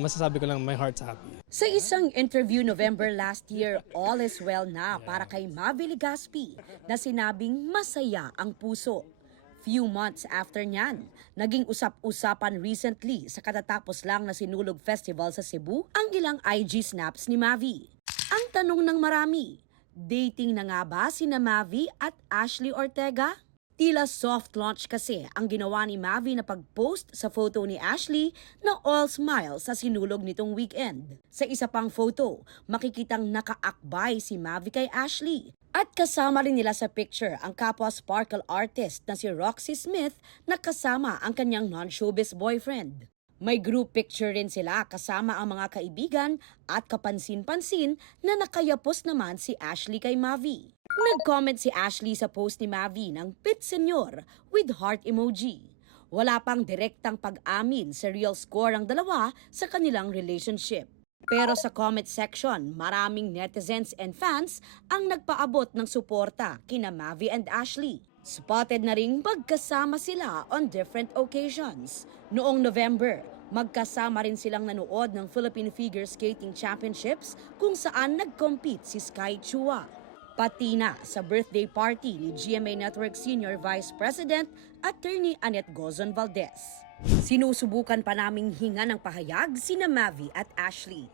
Masasabi ko lang my heart's happy. Sa isang interview November last year, all is well na para kay Mavi Legaspi na sinabing masaya ang puso. Few months after niyan, naging usap-usapan recently sa katatapos lang na Sinulog Festival sa Cebu ang ilang IG snaps ni Mavi. Ang tanong ng marami, dating na nga ba sina Mavi at Ashley Ortega? Tila soft launch kasi ang ginawa ni Mavi na pag-post sa photo ni Ashley na all smile sa sinulog nitong weekend. Sa isa pang photo, makikitang nakaakbay si Mavi kay Ashley. At kasama rin nila sa picture ang kapwa sparkle artist na si Roxy Smith na kasama ang kanyang non-showbiz boyfriend. May group picture rin sila kasama ang mga kaibigan at kapansin-pansin na nakayapos naman si Ashley kay Mavi. Nag-comment si Ashley sa post ni Mavi ng Pit Senyor with heart emoji. Wala pang direktang pag-amin sa real score ang dalawa sa kanilang relationship. Pero sa comment section, maraming netizens and fans ang nagpaabot ng suporta kina Mavi and Ashley. Spotted na ring magkasama sila on different occasions. Noong November, magkasama rin silang nanood ng Philippine Figure Skating Championships kung saan nag-compete si Sky Chua. Pati na sa birthday party ni GMA Network Senior Vice President Attorney Annette Gozon Valdez. Sinusubukan pa naming hinga ng pahayag sina Mavi at Ashley.